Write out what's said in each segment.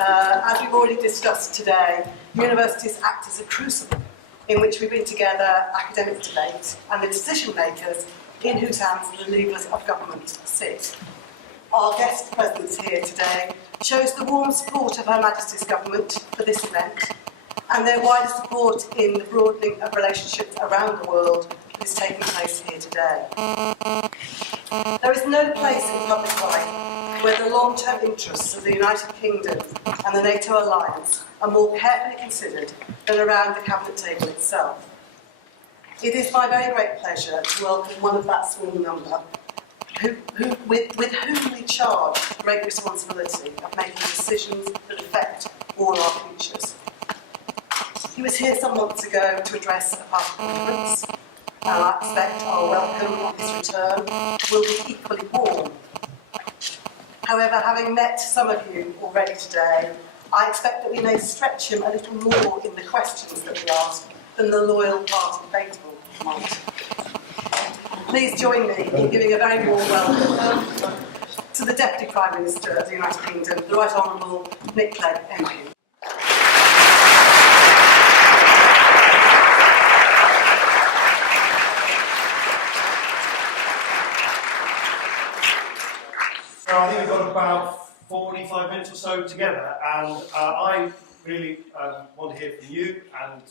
As we've already discussed today, universities act as a crucible in which we bring together academic debate and the decision makers in whose hands the levers of government sit. Our guest presence here today shows the warm support of Her Majesty's Government for this event and their wider support in the broadening of relationships around the world that is taking place here today. There is no place in public life where the long-term interests of the United Kingdom and the NATO alliance are more carefully considered than around the Cabinet table itself. It is my very great pleasure to welcome one of that small number with whom we charge the great responsibility of making decisions that affect all our futures. He was here some months ago to address a party conference, and I expect our welcome on his return will be equally warm. However, having met some of you already today, I expect that we may stretch him a little more in the questions that we ask than the loyal party faithful might. Please join me in giving a very warm welcome to the Deputy Prime Minister of the United Kingdom, the Right Honourable Nick Clegg, MP. So I think we've got about 45 minutes or so together, and I really want to hear from you, and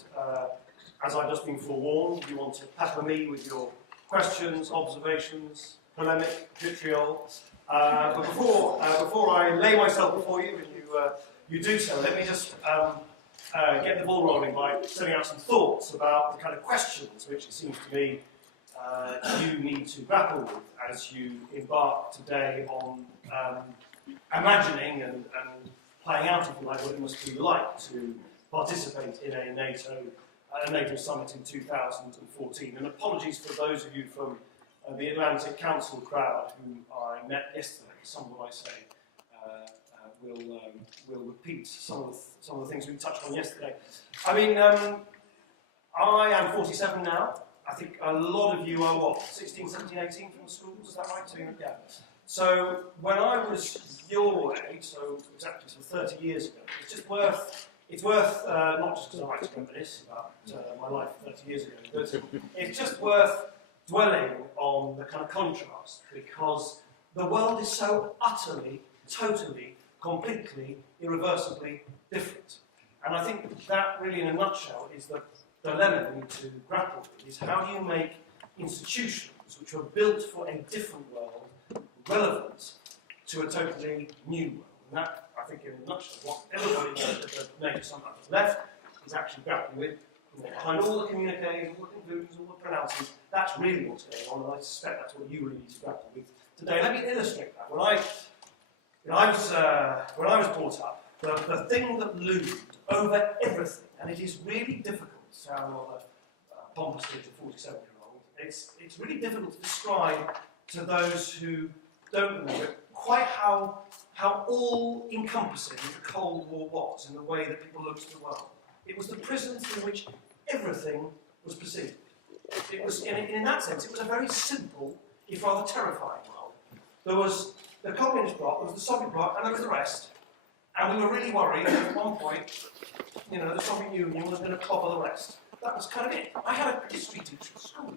as I've just been forewarned, you want to pepper me with your questions, observations, polemic, vitriol. But before I lay myself before you, and you do so, let me just get the ball rolling by setting out some thoughts about the kind of questions which it seems to me you need to grapple with as you embark today on imagining and playing out, if you like, what it must be like to participate in a NATO summit in 2014. And apologies for those of you from the Atlantic Council crowd whom I met yesterday. Some of what I say will repeat some of the things we touched on yesterday. I mean, I am 47 now. I think a lot of you are, what, 16, 17, 18 from the schools, is that right? So, yeah. So when I was your age, so exactly 30 years ago, it's worth not just because I like to reminisce about my life 30 years ago, but it's just worth dwelling on the kind of contrast, because the world is so utterly, totally, completely, irreversibly different. And I think that really, in a nutshell, is the dilemma we need to grapple with, is how do you make institutions which were built for a different world relevant to a totally new world. And that, I think, in a nutshell, what everybody at the NATO summit has left is actually grappling with. Behind all the communiques, all the conclusions, all the pronouncements, that's really what's going on, and I suspect that's what you really need to grapple with today. Let me illustrate that. When I was brought up, the thing that loomed over everything, and it is really difficult to sound rather pompously to a 47-year-old, it's really difficult to describe to those who don't know it quite how all-encompassing the Cold War was in the way that people looked at the world. It was the prison through which everything was perceived. It was, in that sense, it was a very simple, if rather terrifying world. There was the communist bloc, there was the Soviet bloc, and there was the rest. And we were really worried that at one point, the Soviet Union was going to clobber the rest. That was kind of it. I had a history teacher at school.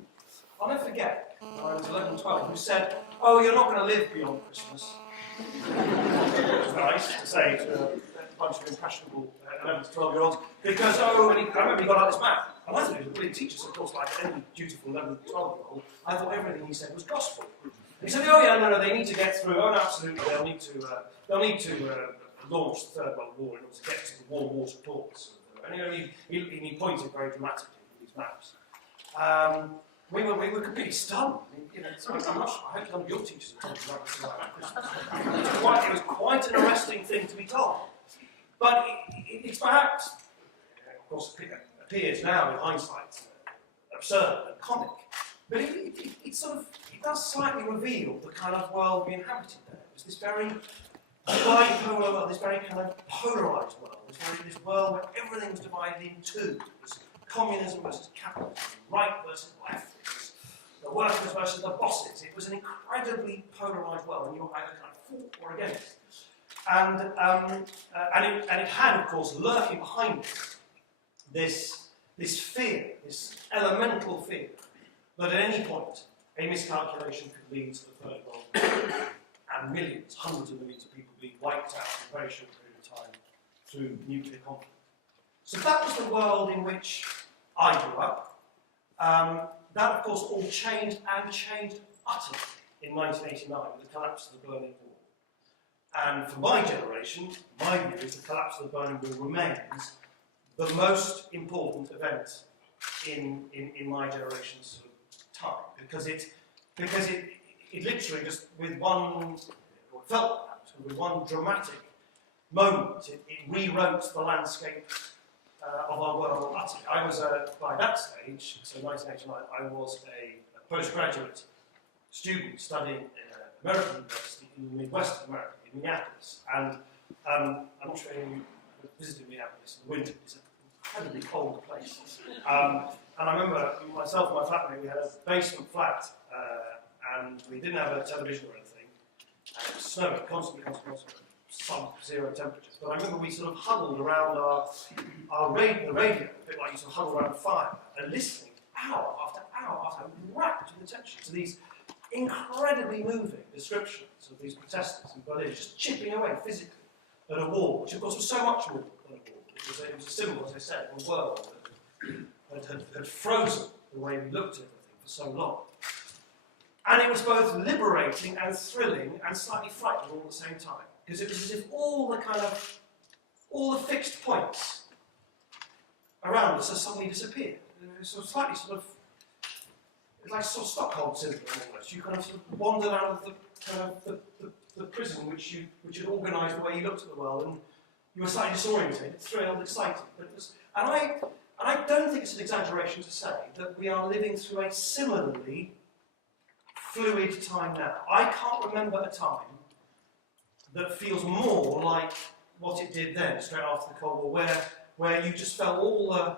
I'll never forget, when I was 11, 12, who said, "Oh, you're not going to live beyond Christmas." It was nice to say to a bunch of impressionable 11 to 12-year-olds, because, I remember he got out this map. And I thought he was a brilliant teacher, so of course, like any dutiful 11 to 12-year-old, I thought everything he said was gospel. And he said, "Oh yeah, no, they need to get through, oh no, absolutely, they'll need to launch the Third World War in order to get to the warm water ports." And he pointed very dramatically with these maps. We were completely stunned. I'm not sure. I hope none of your teachers are talking about this like Christmas. It was quite an arresting thing to be told. But it's perhaps, of course, it appears now in hindsight absurd and comic. But it does slightly reveal the kind of world we inhabited there. It was this very bipolar world, this very kind of polarised world. This world where everything was divided in two. It was communism versus capitalism, right versus left. It was the workers versus the bosses. It was an incredibly polarised world, and you were either kind of for or against. And it had, of course, lurking behind it this fear, this elemental fear, that at any point a miscalculation could lead to the Third World War and millions, hundreds of millions of people being wiped out in a very short period of time through nuclear conflict. So that was the world in which I grew up. That, of course, all changed and changed utterly in 1989 with the collapse of the Berlin Wall. And for my generation, my view is the collapse of the Berlin Wall remains the most important event in my generation's sort of time, because it literally just with one, or felt that, with one dramatic moment, it rewrote the landscape of our world utterly. I was, by that stage, so 1989, I was a postgraduate student studying in an American university in the Midwest of America, in Minneapolis. And I'm not sure any of you have visited Minneapolis in the winter. It's an incredibly cold place. And I remember myself and my flatmate, we had a basement flat, and we didn't have a television or anything. And it was snowing constantly, sub-zero temperatures. But I remember we sort of huddled around the radio, a bit like you sort of huddle around a fire, and listening hour after hour after hour, rapt with attention to these incredibly moving descriptions of these protesters in Berlin, just chipping away physically at a wall, which of course was so much more than a wall. It was a symbol, as I said, of a world that had frozen the way we looked at everything for so long. And it was both liberating and thrilling and slightly frightening all at the same time, because it was as if all the fixed points around us had suddenly disappeared. It was sort of slightly it's like sort of Stockholm syndrome almost. You kind of, sort of wandered out of the prison which had organised the way you looked at the world, and you were slightly disorientated, thrilled, excited. But it was, and I don't think it's an exaggeration to say that we are living through a similarly fluid time now. I can't remember a time that feels more like what it did then, straight after the Cold War, where you just felt all the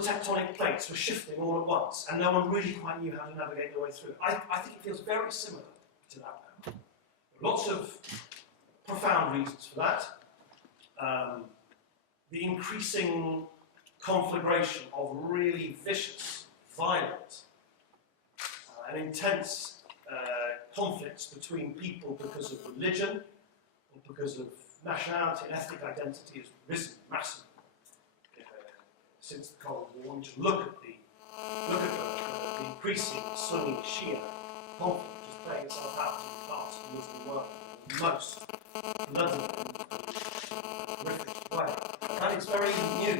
tectonic plates were shifting all at once, and no one really quite knew how to navigate their way through. I think it feels very similar to that now. Lots of profound reasons for that. The increasing conflagration of really vicious, violent, and intense conflicts between people because of religion or because of nationality and ethnic identity has risen massively since the Cold War. And just look at the increasing Sunni Shia conflict which is playing itself out in parts of the Muslim world in the most bloody and horrific way. And it's very new.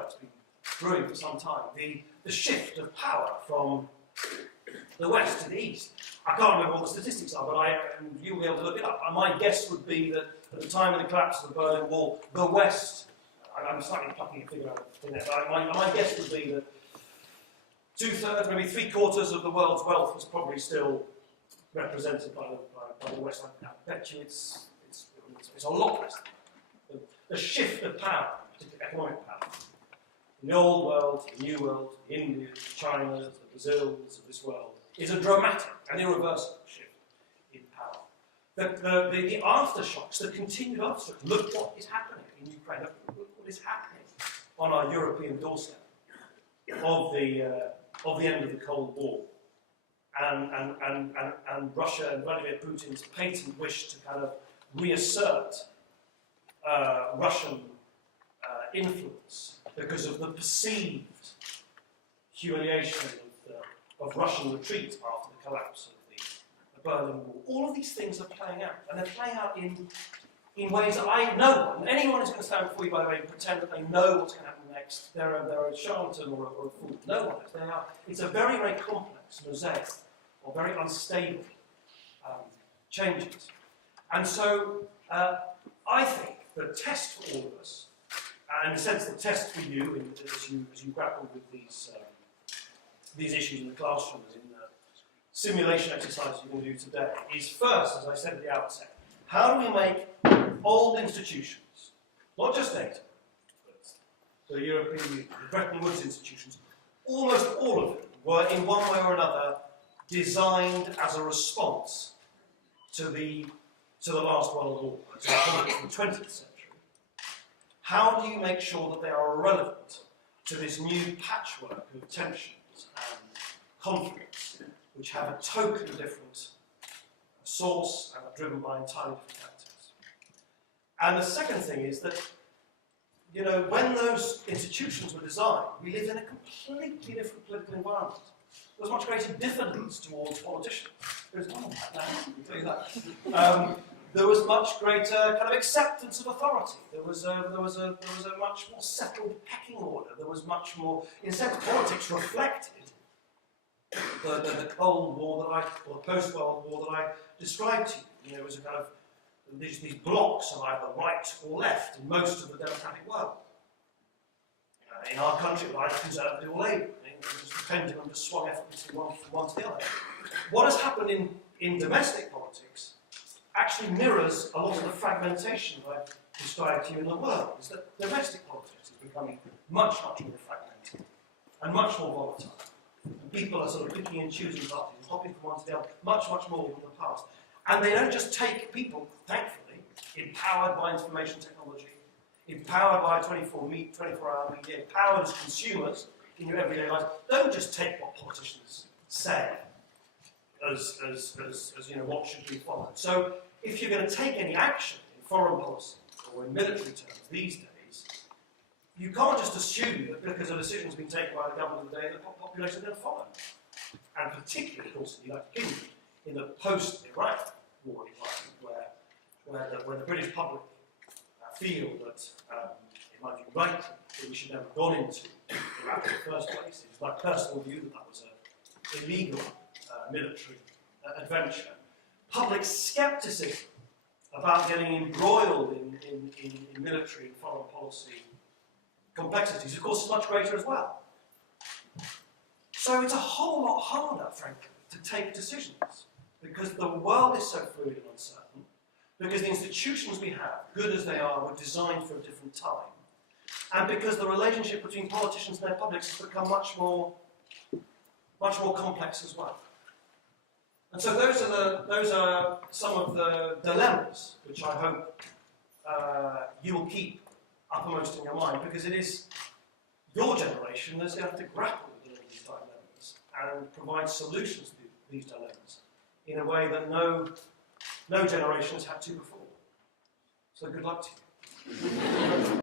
It's been brewing for some time. The shift of power from the west to the east. I can't remember what the statistics are, but you'll be able to look it up. My guess would be that at the time of the collapse of the Berlin Wall, the West, I'm slightly plucking a figure out of thin air, but my guess would be that 2/3, maybe 3/4 of the world's wealth was probably still represented by the West. I bet you it's a lot less. The shift of power, particularly economic power, in the old world, the new world, the Indias, the Chinas, the Brazils of this world, is a dramatic and irreversible shift in power. The aftershocks, the continued aftershocks, look what is happening in Ukraine, look what is happening on our European doorstep of the end of the Cold War. And Russia and Vladimir Putin's patent wish to kind of reassert Russian influence because of the perceived humiliation of Russian retreat after the collapse of the Berlin Wall. All of these things are playing out, and they're playing out in ways that anyone is going to stand before you, by the way, and pretend that they know what's going to happen next. They're a charlatan or a fool. No one is. It's a very, very complex mosaic, or very unstable changes. And so I think the test for all of us, and in a sense the test for you as you grapple with these issues in the classroom, in the simulation exercises you're going to do today, is first, as I said at the outset, how do we make old institutions, not just NATO, but the European Union, the Bretton Woods institutions, almost all of them were in one way or another designed as a response to the to the last World War, to the politics of the 20th century, how do you make sure that they are relevant to this new patchwork of tensions and conflicts, which have a totally different source and are driven by entirely different factors? And the second thing is that, you know, when those institutions were designed, we lived in a completely different political environment. There was much greater diffidence towards politicians. There's none of that now, I can tell you that. There was much greater kind of acceptance of authority. There was a much more settled pecking order. There was much more, instead, politics reflected the Cold War or the post-World War that I described to you. You know, it was a kind of these blocks of either right or left in most of the democratic world. In our country, either conservative or Labour. The pendulum just swung effortlessly from one to the other. What has happened in domestic politics actually mirrors a lot of the fragmentation that I've described to you in the world. Is that domestic politics is becoming much, much more fragmented and much more volatile. And people are sort of picking and choosing parties and hopping from one to the other much, much more than in the past. And they don't just take people, thankfully, empowered by information technology, empowered by 24-hour media, empowered as consumers in your everyday life. Don't just take what politicians say as you know, what should be followed. So if you're going to take any action in foreign policy or in military terms these days, you can't just assume that because a decision's been taken by the government of the day, the population are going to follow. And particularly, of course, in the United Kingdom, in the post-Iraq war environment, where the British public feel that it might be right that we should never have gone into Iraq in the first place. It's my personal view that that was an illegal military adventure. Public scepticism about getting embroiled in military and foreign policy complexities, of course, is much greater as well. So it's a whole lot harder, frankly, to take decisions because the world is so fluid and uncertain, because the institutions we have, good as they are, were designed for a different time, and because the relationship between politicians and their publics has become much more complex as well. And so those are some of the dilemmas which I hope you will keep uppermost in your mind, because it is your generation that's going to have to grapple with all these dilemmas and provide solutions to these dilemmas in a way that no generation has had to before. So good luck to you.